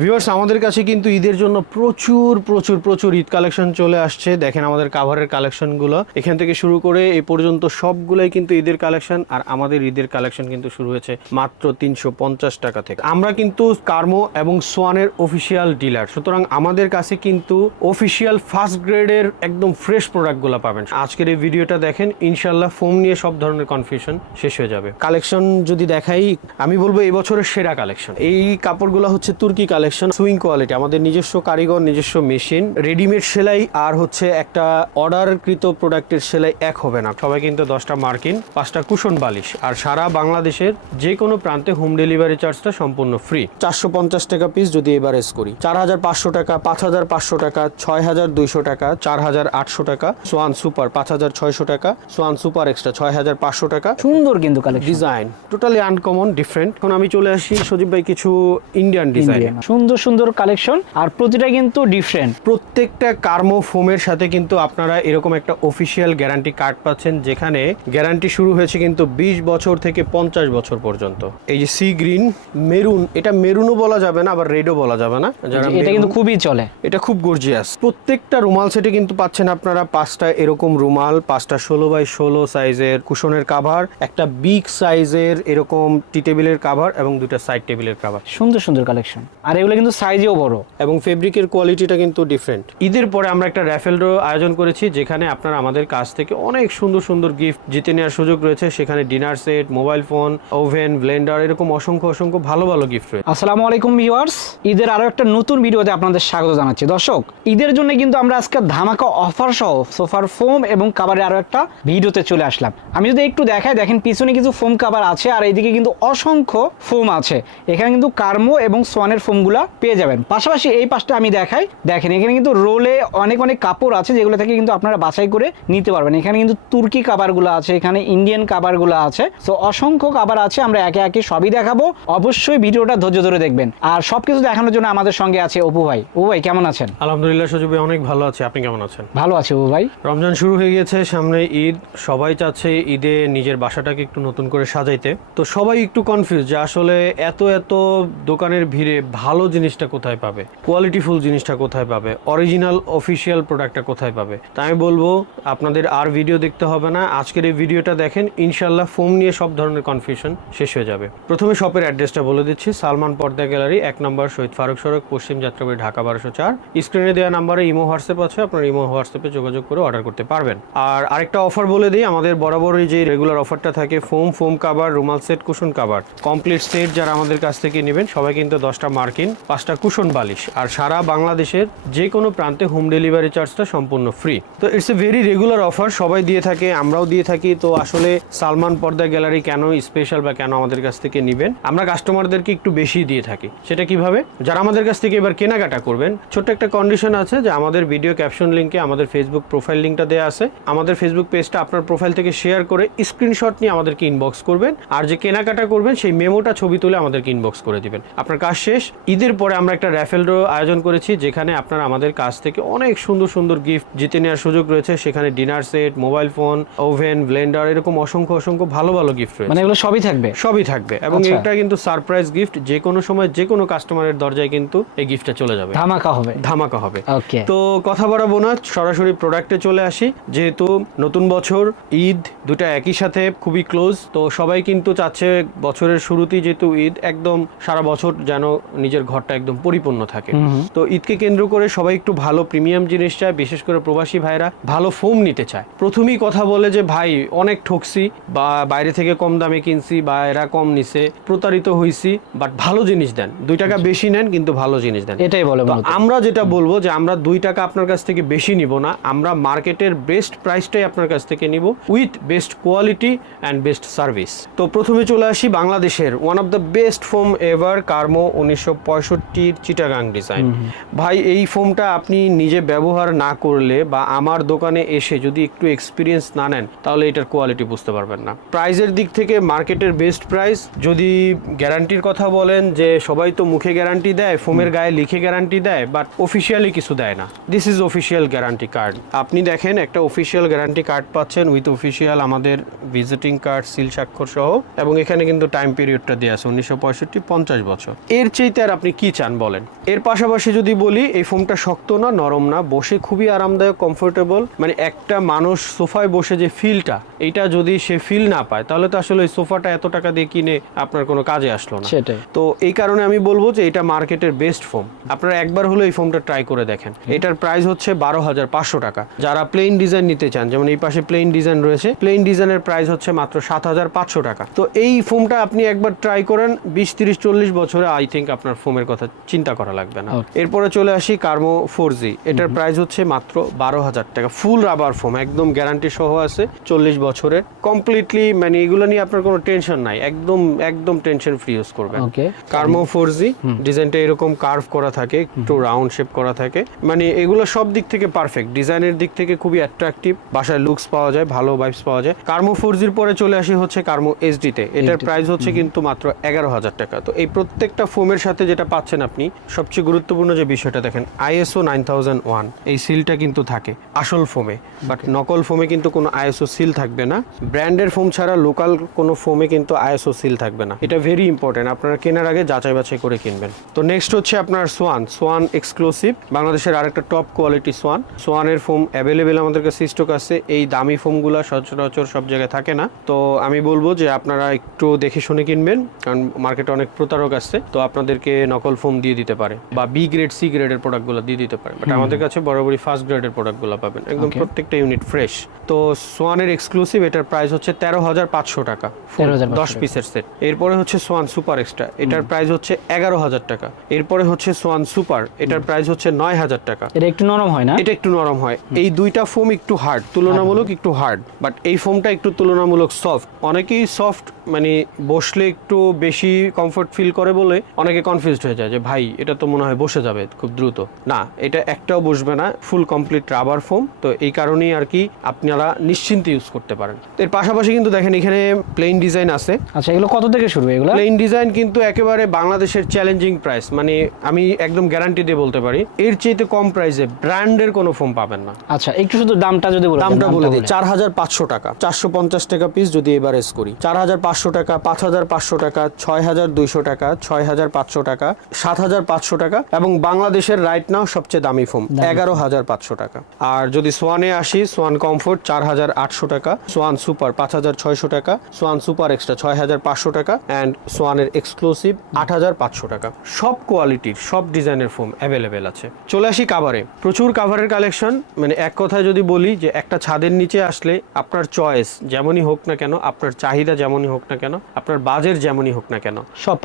Viewers, আমাদের কাছে কিন্তু ঈদের জন্য প্রচুর ঈদ কালেকশন চলে আসছে। দেখেন আমাদের কাভারের কালেকশনগুলো এখান থেকে শুরু করে এই পর্যন্ত সবগুলাই কিন্তু ঈদের কালেকশন। আর আমাদের ঈদের কালেকশন কিন্তু শুরু হয়েছে মাত্র 350 টাকা থেকে। আমরা কিন্তু কার্মো এবং সোয়ানের অফিসিয়াল ডিলার, সুতরাং আমাদের কাছে কিন্তু অফিসিয়াল ফার্স্ট গ্রেডের একদম ফ্রেশ প্রোডাক্টগুলো পাবেন। আজকের এই ভিডিওটা দেখেন, ইনশাল্লাহ ফোম নিয়ে সব ধরনের কনফিউশন শেষ হয়ে যাবে। কালেকশন যদি দেখাই, আমি বলবো এই বছরের সেরা কালেকশন। এই কাপড়গুলো হচ্ছে তুর্কি কালেকশন, সুইং কোয়ালিটি, আমাদের নিজস্ব কারিগর, নিজস্ব মেশিন, রেডিমেড সেলাই আর হচ্ছে একটা অর্ডারকৃত প্রোডাক্টের সেলাই এক হবে না। সবাই কিন্তু 10টা মার্কিন, 5টা কুশন বালিশ, আর সারা বাংলাদেশের যে কোনো প্রান্তে হোম ডেলিভারি চার্জটা সম্পূর্ণ ফ্রি। 450 টাকা পিস যদি এভারেজ করি, 4500 টাকা, 5500 টাকা, 6200 টাকা, 4800 টাকা, সোয়ান সুপার 5600 টাকা, সোয়ান সুপার এক্সট্রা 6500 টাকা। সুন্দর কিন্তু collection, design totally uncommon, different. এখন আমি চলে আসি সজীব ভাই কিছু ইন্ডিয়ান ডিজাইন। সুন্দর সুন্দর কালেকশন, আর প্রতিটা কিন্তু ডিফারেন্ট। প্রত্যেকটা কার্মো ফোমের সাথে কিন্তু আপনারা এরকম একটা অফিসিয়াল গ্যারান্টি কার্ড পাচ্ছেন, যেখানে গ্যারান্টি শুরু হয়েছে কিন্তু 20 বছর থেকে 50 বছর পর্যন্ত। এই যে সি গ্রিন, মেরুন, এটা মেরুনও বলা যাবে না, আবার রেডও বলা যাবে না, যারা এটা কিন্তু খুবই চলে, এটা খুব গর্জিয়াস। প্রত্যেকটা রুমাল সেটে কিন্তু পাচ্ছেন আপনারা 5টা এরকম রুমাল, 5টা 16x16 সাইজের কুশনের কাভার, একটা বিগ সাইজের এরকম টি টেবিলের কাভার এবং 2টা সাইড টেবিলের কাভার। সুন্দর সুন্দর কালেকশন, আর এগুলো কিন্তু সাইজেও বড় এবং ফেব্রিকের কোয়ালিটিটা কিন্তু ডিফারেন্ট। ঈদের পরে আমরা একটা র্যাফেল ড্র আয়োজন করেছি, যেখানে আপনারা আমাদের কাছ থেকে অনেক সুন্দর সুন্দর গিফট জিতে নেওয়ার সুযোগ রয়েছে। সেখানে dinner set, mobile phone, oven, Blender, এরকম অসংখ্য ভালো ভালো গিফট রয়েছে। আসসালামু আলাইকুম ভিউয়ার্স, ঈদের আরো একটা নতুন ভিডিওতে আপনাদের স্বাগত জানাচ্ছি। দর্শক, ঈদের জন্য কিন্তু আমরা আজকে ধামাকা অফার সহ সোফার ফোম এবং কাভারের আরো একটা ভিডিওতে চলে আসলাম। আমি যদি একটু দেখাই, দেখেন পিছনে কিছু ফোম কাভার আছে, আর এইদিকে কিন্তু অসংখ্য ফোম আছে। এখানে কিন্তু কার্মো এবং সোয়ানের ফোমগুলা পেয়ে যাবেন। পাশাপাশি এই পাশটা আমি দেখাই, দেখেন এখানে কিন্তু রোলে অনেক কাপড় আছে, যেগুলো থেকে কিন্তু আপনারা বাছাই করে নিতে পারবেন। এখানে কিন্তু তুর্কি কাভারগুলো আছে, এখানে ইন্ডিয়ান কাভারগুলো আছে, তো অসংখ্য কাভার আছে। আমরা একে একে সবই দেখাবো, অবশ্যই ভিডিওটা ধৈর্য ধরে দেখবেন। আর সবকিছু দেখানোর জন্য আমাদের সঙ্গে আছে অপু ভাই। অপু ভাই কেমন আছেন? আলহামদুলিল্লাহ সজীব ভাই, অনেক ভালো আছি। আপনি কেমন আছেন? ভালো আছি অপু ভাই। রমজান শুরু হয়ে গেছে, সামনে ঈদ, সবাই চাচ্ছে ঈদে নিজের বাসাটাকে একটু নতুন করে সাজাইতে। তো সবাই একটু কনফিউজ যে আসলে এত দোকানের ভিড়ে ভালো জিনিসটা কোথায় পাবে, কোয়ালিটিফুল জিনিসটা কোথায় পাবে, অরিজিনাল অফিসিয়াল প্রোডাক্টটা কোথায় পাবে। তাই আমি বলবো আপনাদের আর ভিডিও দেখতে হবে না, আজকের এই ভিডিওটা দেখেন, ইনশাল্লাহ ফোম নিয়ে সব ধরনের কনফিউশন শেষ হয়ে যাবে। প্রথমে শপের অ্যাড্রেসটা বলে দিচ্ছি, সালমান পর্দা গ্যালারি, 1 নম্বর শহীদ ফারুক সড়ক, পশ্চিম যাত্রাবাড়ি, ঢাকা 1204। স্ক্রিনে দেওয়া নাম্বারে ইমো হোয়াটসঅ্যাপ আছে, আপনার ইমো হোয়াটসঅ্যাপে যোগাযোগ করে অর্ডার করতে পারবেন। আর আরেকটা অফার বলে দিই, আমাদের বরাবরই যে রেগুলার অফারটা থাকে, ফোম কাভার, রুমাল set, cushion cover complete set যারা আমাদের কাছ থেকে নেবেন, সবাই কিন্তু 10টা মার্কিন, 5টা কুশন বালিশ, আর সারা বাংলাদেশের যে কোনো প্রান্তে হোম ডেলিভারি চার্জটা সম্পূর্ণ ফ্রি। তো it's a very regular offer, সবাই দিয়ে থাকে, আমরাও দিয়ে থাকি। তো আসলে সালমান পর্দা গ্যালারি কেন স্পেশাল বা কেন আমাদের কাছ থেকে নেবেন, আমরা কাস্টমারদেরকে একটু বেশি দিয়ে থাকি। সেটা কিভাবে, যারা আমাদের কাছ থেকে এবার কেনাকাটা করবেন, ছোট্ট একটা কন্ডিশন আছে যে আমাদের ভিডিও ক্যাপশন লিঙ্কে আমাদের ফেসবুক প্রোফাইল লিঙ্কটা দেওয়া আছে। আমাদের ফেসবুক পেজটা আপনার প্রোফাইল থেকে শেয়ার করে স্ক্রিনশট নিয়ে আমাদেরকে ইনবক্স করবেন, আর যে কেনাকাটা করবেন সেই মেমোটা ছবি তুলে আমাদেরকে ইনবক্স করে দিবেন। আপনার কাজ শেষ। ঈদের পরে আমরা একটা র্যাফেল ড্র আয়োজন করেছি, যেখানে আপনারা আমাদের কাছ থেকে অনেক সুন্দর গিফট জিতে নেওয়ার সুযোগ রয়েছে। সেখানে dinner set, mobile phone, oven, Blender, এরকম অসংখ্য ভালো গিফট রয়েছে। মানে এগুলো সবই থাকবে এবং এটা কিন্তু সারপ্রাইজ গিফট, যে কোনো সময় যে কোনো কাস্টমারের দরজায় কিন্তু এই গিফটটা চলে যাবে, ধামাকা হবে। ওকে, তো কথা বাড়াবো না, সরাসরি প্রোডাক্টে চলে আসি। যেহেতু নতুন বছর, ঈদ, দুটা একই সাথে খুবই ক্লোজ, তো সবাই কিন্তু চাচ্ছে বছরের শুরুতেই যেহেতু ঈদ, একদম সারা বছর যেন নিজের ঘরটা একদম পরিপূর্ণ থাকে। তো ঈদকে কেন্দ্র করে সবাই একটু ভালো প্রিমিয়াম জিনিস চায়, বিশেষ করে প্রবাসী ভাইরা ভালো ফোম নিতে চায়। প্রথমেই কথা বলে যে ভাই অনেক ঠকছি, বা বাইরে থেকে কম দামে কিনছি, বা এরা কম নিছে, প্রতারিত হইছি, বাট ভালো জিনিস দেন, 2 টাকা বেশি নেন কিন্তু ভালো জিনিস দেন, এটাই বলে। আমরা যেটা বলবো যে আমরা 2 টাকা আপনার কাছ থেকে বেশি নিব না, আমরা মার্কেটের বেস্ট প্রাইসটাই আপনার কাছ থেকে নিব, with best quality and best service. তো প্রথমে চলে আসি বাংলাদেশের one of the best foam ever, কার্মো 1965 Chittagong design. ভাই এই ফোমটা আপনি নিজে ব্যবহার না করলে বা আমার দোকানে এসে যদি একটু এক্সপিরিয়েন্স না নেন, তাহলে এটার কোয়ালিটি বুঝতে পারবেন না। প্রাইজের দিক থেকে মার্কেটের বেস্ট প্রাইস। যদি গ্যারান্টির কথা বলেন, যে সবাই তো মুখে গ্যারান্টি দেয়, ফোমের গায়ে লিখে গ্যারান্টি দেয়, বাট অফিসিয়ালি কিছু দেয় না। This is official guarantee card. আপনি দেখেন একটা অফিসিয়াল গ্যারান্টি কার্ড পাচ্ছেন, উইথ অফিসিয়াল আমাদের ভিজিটিং কার্ড, সিল স্বাক্ষর সহ, এবং এখানে কিন্তু টাইম পিরিয়ডটা দেওয়া আছে 1965, 50 বছর। এর চাইতে আর আপনি আপনি কি চান বলেন। এর পাশাপাশি যদি বলি, এই ফোমটা শক্ত না, নরম না, বসে খুবই আরামদায়ক, কমফোর্টেবল। মানে একটা মানুষ সোফায় বসে যে ফিলটা, এইটা যদি সে ফিল না পায় তাহলে তো আসলে ওই সোফাটা এত টাকা দিয়ে কিনে আপনার কোনো কাজে আসলো না। সেটাই। তো এই কারণে আমি বলবো যে এটা মার্কেটের বেস্ট ফোম। আপনারা একবার হলো এই ফোমটা ট্রাই করে দেখেন। এটার প্রাইস হচ্ছে 12,500 টাকা। যারা প্লেন ডিজাইন নিতে চান, যেমন এই পাশে প্লেন ডিজাইন রয়েছে, প্লেন ডিজাইনের প্রাইস হচ্ছে মাত্র 7,500 টাকা। তো এই ফোমটা আপনি একবার ট্রাই করেন, 20, 30, 40 বছরে আই থিঙ্ক আপনার ফোমের কথা চিন্তা করা লাগবে না। এরপরে চলে আসি কার্মো 4G। এটার প্রাইস হচ্ছে মাত্র 12,000 টাকা। ফুল রাবার ফোম, একদম গ্যারান্টি সহ আছে 40 বছরের, কমপ্লিটলি। মানে এগুলো নিয়ে আপনার কোনো টেনশন নাই, একদম একদম টেনশন ফ্রি ইউজ করবেন। কার্মো 4G ডিজাইনটা এরকম কার্ভ করা থাকে, একটু রাউন্ড শেপ করা থাকে। মানে এগুলো সব দিক থেকে পারফেক্ট, ডিজাইনের দিক থেকে খুবই অ্যাট্রাকটিভ, বাসায় লুকস পাওয়া যায়, ভালো ভাইবস পাওয়া যায়। কার্মো 4Gর পরে চলে আসি হচ্ছে কার্মো HD তে। এটার প্রাইস হচ্ছে কিন্তু মাত্র 11,000 টাকা। তো এই প্রত্যেকটা ফোমের সাথে যেটা পাচ্ছেন আপনি, সবচেয়ে গুরুত্বপূর্ণ যে বিষয়টা দেখেন, ISO 9001 এই সিলটা কিন্তু থাকে আসল ফোমে, বাট নকল ফোমে কিন্তু কোনো ISO সিল থাকবে না। ব্র্যান্ডের ফোম ছাড়া লোকাল কোনো ফোমে কিন্তু ISO সিল থাকবে না। এটা ভেরি ইম্পর্টেন্ট, আপনারা কেনার আগে যাচাই বাছাই করে কিনবেন। তো নেক্সট হচ্ছে আপনার সোয়ান এক্সক্লুসিভ, বাংলাদেশের আরেকটা টপ কোয়ালিটি সোয়ানের ফোম অ্যাভেলেবেল আমাদের কাছে স্টক আছে। এই দামি ফোমগুলো সচরাচর সব জায়গায় থাকে না। তো আমি বলবো যে আপনারা একটু দেখে শুনে কিনবেন, কারণ মার্কেটে অনেক প্রতারক আছে, তো আপনাদেরকে নকল ফোম দিয়ে দিতে পারে, বা B গ্রেড C গ্রেডের প্রোডাক্টগুলো দিয়ে দিতে পারে। বাট আমাদের কাছে বরাবরই ফার্স্ট গ্রেডের প্রোডাক্টগুলো পাবেন, একদম প্রত্যেকটা ইউনিট ফ্রেশ। তো সোয়ানের এক্সক্লুসিভ, এটার প্রাইস হচ্ছে 13,500 টাকা, 10 পিসের সেট। এরপরে হচ্ছে সোয়ান সুপার এক্সট্রা, এটার প্রাইস হচ্ছে 11,000 টাকা। এরপরে হচ্ছে সোয়ান সুপার, এটার প্রাইস হচ্ছে 9,000 টাকা। এটা একটু নরম হয় না? এটা একটু নরম হয়। এই দুইটা ফোম একটু হার্ড, তুলনামূলক একটু হার্ড, বাট এই ফোমটা একটু তুলনামূলক সফট। অনেকেই সফট মানে বসলে একটু বেশি কমফোর্ট ফিল করে বলে অনেকে কনফিউজড হয়ে যায় যে ভাই এটা তো মনে হয় বসে যাবে খুব দ্রুত। না, এটা একটাও বসবে না, ফুল কমপ্লিট রাবার ফোম। তো এই কারণেই আর কি আপনারা নিশ্চিন্তে ইউজ করতে পারেন। এর পাশাপাশি কিন্তু দেখেন এখানে প্লেন ডিজাইন আছে। আচ্ছা, এগুলো কত থেকে শুরু? এগুলো প্লেন ডিজাইন কিন্তু একেবারে বাংলাদেশের চ্যালেঞ্জিং প্রাইস, মানে আমি একদম গ্যারান্টি দিয়ে বলতে পারি এর চেয়ে কম প্রাইসে ব্র্যান্ডের কোনো ফোম পাবেন না। আচ্ছা, একটু শুধু দামটা যদি বলেন। দামটা বলে দিই, 4,500 টাকা, 450 টাকা পিস যদি এভারেজ করি। 4,500 টাকা, 5,500 টাকা, 6,200 টাকা, 6,500 টাকা, 7,500 টাকা, এবং বাংলাদেশের রাইট নাও সবচেয়ে দামি ফোম 11,500 টাকা। আর যদি সোয়ানে আসি, সোয়ান কমফোর্ট 4,800 টাকা, সোয়ান সুপার 5,600 টাকা, সোয়ান সুপার এক্সট্রা 6,500 টাকা, অ্যান্ড সোয়ানের এক্সক্লুসিভ 8,500 টাকা। সব কোয়ালিটির সব ডিজাইনের ফোম অ্যাভেলেবেল আছে। চলে আসি কাভারে, প্রচুর কাভারের কালেকশন। মানে এক কথায় যদি বলি যে একটা ছাদের নিচে আসলে আপনার চয়েস যেমনই হোক না কেন, আপনার চাহিদা যেমনই হোক না কেন, আপনার বাজেট যেমনই হোক না কেন, সব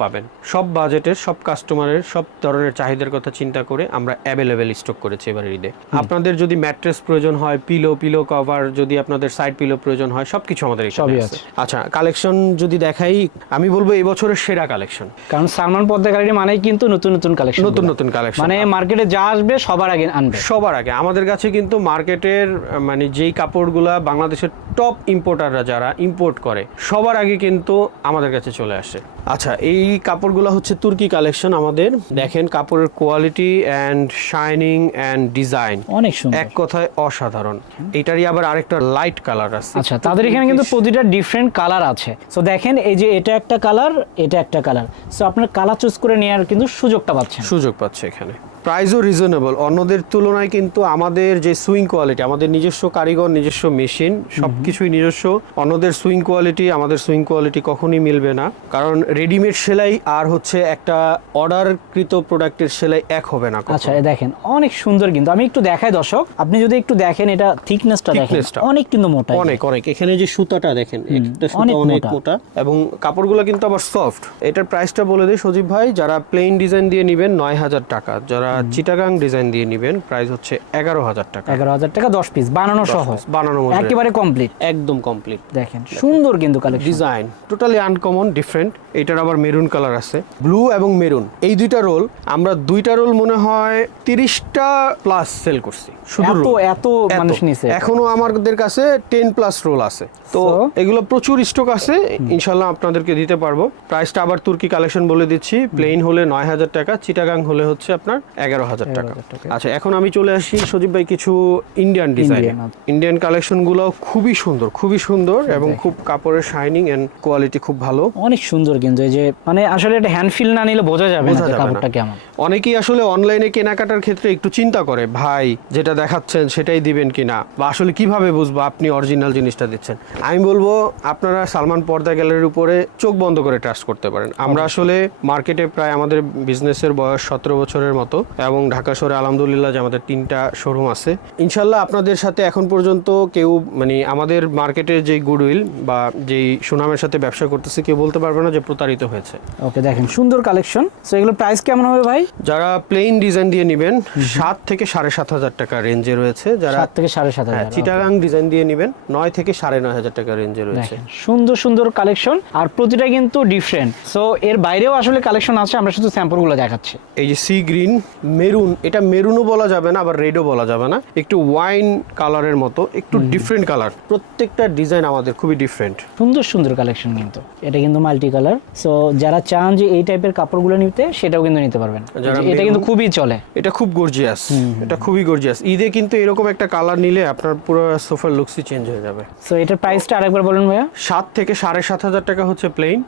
পাবেন। সব বাজেটের, সব কাস্টমারের, সব ধরনের চাহিদার কথা চিন্তা করে আমরা অ্যাভেলেবেল স্টক করেছি এবারে ঈদে। আপনাদের যদি ম্যাট্রেস প্রয়োজন হয়, পিলো কভার, যদি আপনাদের সাইড পিলো প্রয়োজন হয়, সবকিছু আমাদের এখানে আছে। আচ্ছা, কালেকশন যদি দেখাই, আমি বলবো এই বছরের সেরা কালেকশন, কারণ সালমান পদ্মা গ্যালারি মানেই কিন্তু নতুন কালেকশন, নতুন কালেকশন। মানে মার্কেটে যা আসবে সবার আগে আনবে। সবার আগে আমাদের কাছে কিন্তু মার্কেটের মানে যেই কাপড়গুলা বাংলাদেশের টপ ইম্পোর্টাররা যারা ইম্পোর্ট করে, সবার আগে কিন্তু আমাদের কাছে চলে আসে। আচ্ছা, এই কাপড়গুলো হচ্ছে তুর্কি কালেকশন আমাদের। দেখেন কাপড়ের quality and shining and design অনেক সুন্দর, এক কথায় অসাধারণ। এটারই আবার আরেকটা লাইট কালার আছে। আচ্ছা, তাদের এখানে কিন্তু প্রতিটা ডিফারেন্ট কালার আছে। সো দেখেন, এই যে এটা একটা কালার, এটা একটা কালার, সো আপনার কালার চুজ করে নেওয়ার কিন্তু সুযোগ পাচ্ছে এখানে। প্রাইসও রিজনেবল, অন্যদের তুলনায় কিন্তু আমাদের যে সুইং কোয়ালিটি, আমাদের নিজস্ব কারিগর, নিজস্ব মেশিন, সবকিছুই নিজস্ব। অন্যদের সুইং কোয়ালিটি আমাদের সুইং কোয়ালিটি কখনোই মিলবে না, কারণ রেডিমেড সেলাই আর হচ্ছে একটা অর্ডারকৃত প্রোডাক্টের সেলাই এক হবে না। আচ্ছা, দেখেন অনেক সুন্দর, কিন্তু আমি একটু দেখাই দর্শক, আপনি যদি একটু দেখেন, এটা থিকনেসটা দেখেন, অনেক কিন্তু মোটা, অনেক। এখানে যে সুতাটা দেখেন, একটা সুতা অনেক মোটা, এবং কাপড়গুলো কিন্তু আবার সফট। এটার প্রাইসটা বলে দিই সজীব ভাই, যারা প্লেন ডিজাইন দিয়ে নেবেন 9,000 টাকা, যারা চিটাগাং ডিজাইন দিয়ে নেবেন প্রাইস হচ্ছে 11,000 টাকা। 11,000 টাকা 10 পিস বানানো সহ, বানানো একেবারে কমপ্লিট, একদম কমপ্লিট। দেখেন সুন্দর কিন্তু collection, design totally uncommon, different. এটার আবার মেরুন কালার আছে, ব্লু এবং মেরুন, এই দুইটা রোল আমরা দুইটা রোল মনে হয় 30টা প্লাস সেল করছি। শুধু এত মানুষ নিছে, এখনো আমাদের কাছে 10 প্লাস রোল আছে। তো এগুলো প্রচুর স্টক আছে, ইনশাল্লাহ আপনাদেরকে দিতে পারবো। প্রাইসটা আবার তুর্কি কালেকশন বলে দিচ্ছি, প্লেন হলে 9,000 টাকা, চিটাগাং হলে হচ্ছে আপনার 11,000 টাকা। 11,000 টাকা। আচ্ছা, এখন আমি চলে আসি সজীব ভাই কিছু ইন্ডিয়ান ডিজাইন। ইন্ডিয়ান কালেকশনগুলো খুবই সুন্দর এবং খুব কাপড়ের শাইনিং এন্ড কোয়ালিটি খুব ভালো। অনেক সুন্দর, কিন্তু এই যে মানে আসলে এটা হ্যান্ড ফিল না নিলে বোঝা যাবে না যে কাপড়টা কেমন। অনেকেই আসলে অনলাইনে কেনাকাটার ক্ষেত্রে একটু চিন্তা করে, ভাই যেটা দেখাচ্ছেন সেটাই দিবেন কিনা, বা আসলে কিভাবে বুঝবো আপনি অরিজিনাল জিনিসটা দিচ্ছেন। আমি বলবো আপনারা সালমান পর্দা গ্যালারির উপরে চোখ বন্ধ করে ট্রাস্ট করতে পারেন। আমরা আসলে মার্কেটে প্রায় আমাদের বিজনেসের বয়স 17 বছরের মতো, এবং ঢাকা শহরে আলহামদুলিল্লাহ যে আমাদের 3টা শোরুম আছে। ইনশাল্লাহ আপনাদের সাথে এখন পর্যন্ত কেউ মানে আমাদের মার্কেটের যে গুডউইল বা যেই সুনামের সাথে ব্যবসা করতেছে কেউ বলতে পারবে না যে প্রতারিত হয়েছে। ওকে, দেখেন সুন্দর কালেকশন। সো এগুলো প্রাইস কেমন হবে ভাই? যারা প্লেন ডিজাইন দিয়ে নেবেন 7 থেকে 7,500 টাকা রেঞ্জে রয়েছে। যারা 7 থেকে 7,500, চিটাগাং ডিজাইন দিয়ে নেবেন 9 থেকে 9,500 টাকা রেঞ্জে রয়েছে। সুন্দর সুন্দর কালেকশন, আর প্রতিটা কিন্তু ডিফারেন্ট। সো এর বাইরেও আসলে কালেকশন আছে, আমরা শুধু স্যাম্পলগুলো দেখাচ্ছি। এই যে সি গ্রিন, মেরুন, এটা মেরুনও বলা যাবে না আবার রেডও বলা যাবে না, একটু ওয়াইন কালারের মতো, একটু ডিফারেন্ট কালার। প্রত্যেকটা ডিজাইন আমাদের খুবই ডিফারেন্ট, সুন্দর সুন্দর কালেকশন। কিন্তু এটা কিন্তু মাল্টি কালার। সো যারা চান যে এই টাইপের কাপড়গুলো নিতে, সেটাও কিন্তু নিতে পারবেন। এটা কিন্তু খুবই চলে, এটা খুব গর্জিয়াস, এটা খুবই গর্জিয়াস। ঈদে কিন্তু এরকম একটা কালার নিলে আপনার পুরো সোফার লুকসই চেঞ্জ হয়ে যাবে। সো এটার প্রাইসটা আরেকবার বলুন ভাইয়া। 7 থেকে 7,500 টাকা হচ্ছে প্লেন,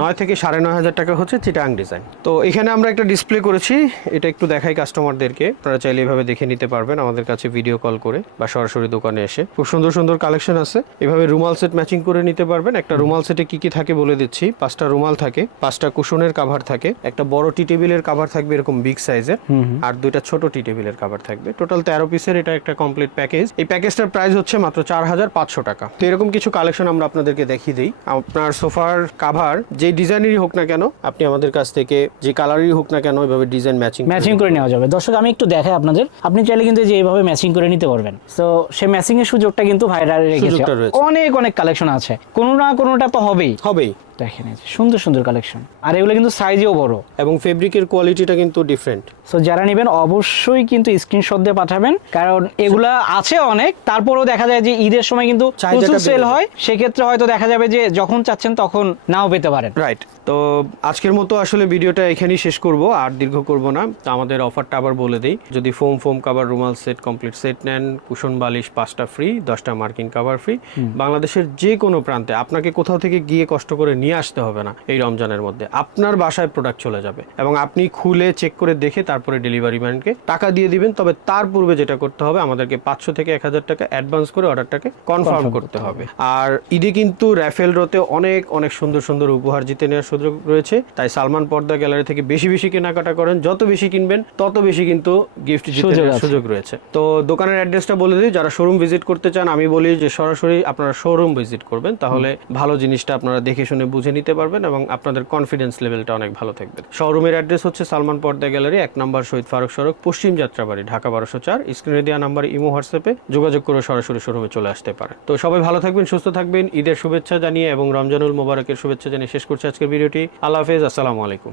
9 থেকে 9,500 টাকা হচ্ছে চিটাগাং ডিজাইন। তো এখানে আমরা একটা ডিসপ্লে করেছি, এটা একটু দেখাই কাস্টমারদেরকে। আপনারা চাইলে এভাবে দেখে নিতে পারবেন আমাদের কাছে ভিডিও কল করে বা সরাসরি দোকানে এসে। খুব সুন্দর সুন্দর কালেকশন আছে। এভাবে রুমাল সেট ম্যাচিং করে নিতে পারবেন। একটা রুমাল সেটে কি কি থাকে বলে দিচ্ছি। 5টা রুমাল থাকে, 5টা কুশনের কভার থাকে, একটা বড় টি টেবিলের কভার থাকবে এরকম বিগ সাইজের, আর 2টা ছোট টি টেবিলের কভার থাকবে। টোটাল 13 পিসের এটা একটা কমপ্লিট প্যাকেজ। এই প্যাকেজটার প্রাইস হচ্ছে মাত্র 4,500 টাকা। তো এরকম কিছু কালেকশন আমরা আপনাদেরকে দেখিয়ে দিই। আপনার সোফার কভার যে ডিজাইনেরই হোক না কেন, আপনি আমাদের কাছ থেকে যে কালারই হোক না কেন এভাবে ডিজাইন ম্যাচিং করে নেওয়া যাবে। দর্শক আমি একটু দেখাই আপনাদের, আপনি চাইলে কিন্তু যে এইভাবে ম্যাচিং করে নিতে পারবেন। সো সেই ম্যাচিং এর সুযোগটা কিন্তু ভাইরা রেখেছে। অনেক অনেক কালেকশন আছে, কোনো না কোনোটা তো হবেই। দেখেন সুন্দর সুন্দর কালেকশন, আর এগুলো কিন্তু সাইজেও বড় এবং ফেব্রিকের কোয়ালিটিটা কিন্তু ডিফারেন্ট। সো যারা নেবেন অবশ্যই কিন্তু স্ক্রিনশট দিয়ে পাঠাবেন, কারণ এগুলা আছে অনেক। তারপরেও দেখা যায় যে ঈদের সময় কিন্তু প্রচুর সেল হয়, সেক্ষেত্রে হয়তো দেখা যাবে যে যখন চাচ্ছেন তখন নাও পেতে পারেন। রাইট। তো আজকের মতো আসলে ভিডিওটা এখানেই শেষ করব, আর দীর্ঘ করব না। আমাদের অফারটা আবার বলে দিই, যদি ফোম কভার রুমাল সেট কমপ্লিট সেট নেন, কুশন বালিশ 5টা ফ্রি, 10টা মার্কিন কভার ফ্রি। বাংলাদেশের যে কোনো প্রান্তে, আপনাকে কোথাও থেকে গিয়ে কষ্ট করে নিয়ে আসতে হবে না। এই রমজানের মধ্যে আপনার বাসায় প্রোডাক্ট চলে যাবে এবং আপনি খুলে চেক করে দেখে তারপরে ডেলিভারি ম্যানকে টাকা দিয়ে দিবেন। তবে তার পূর্বে যেটা করতে হবে, আমাদেরকে 500 থেকে 1,000 টাকা অ্যাডভান্স করে অর্ডারটাকে কনফার্ম করতে হবে। আর ঈদে কিন্তু র্যাফেল ড্রতে অনেক অনেক সুন্দর সুন্দর উপহার জিতে নেওয়ার সুযোগ রয়েছে। তাই সালমান পর্দা গ্যালারি থেকে বেশি বেশি কেনাকাটা করেন, যত বেশি কিনবেন তত বেশি কিন্তু গিফট জিতে নেওয়ার সুযোগ রয়েছে। তো দোকানের অ্যাড্রেসটা বলে দিই, যারা শোরুম ভিজিট করতে চান আমি বলি যে সরাসরি আপনারা শোরুম ভিজিট করবেন, তাহলে ভালো জিনিসটা আপনারা দেখে শুনে বুঝে নিতে পারবেন এবং আপনাদের কনফিডেন্স লেভেলটা অনেক ভালো থাকবে। শোরুমের অ্যাড্রেস হচ্ছে সালমান পর্দা গ্যালারি, 1 নম্বর শহীদ ফারুক সড়ক, পশ্চিম যাত্রাবাড়ি, ঢাকা 1204। স্ক্রিনে দেওয়া নাম্বার ইমো হোয়াটসঅ্যাপে যোগাযোগ করে সরাসরি শোরুমে চলে আসতে পারেন। তো সবাই ভালো থাকবেন, সুস্থ থাকবেন, ঈদের শুভেচ্ছা জানিয়ে এবং রমজানুল মোবারকের শুভেচ্ছা জানিয়ে শেষ করছি আজকের ভিডিওটি। আল্লাহ হাফেজ, আসসালামু আলাইকুম।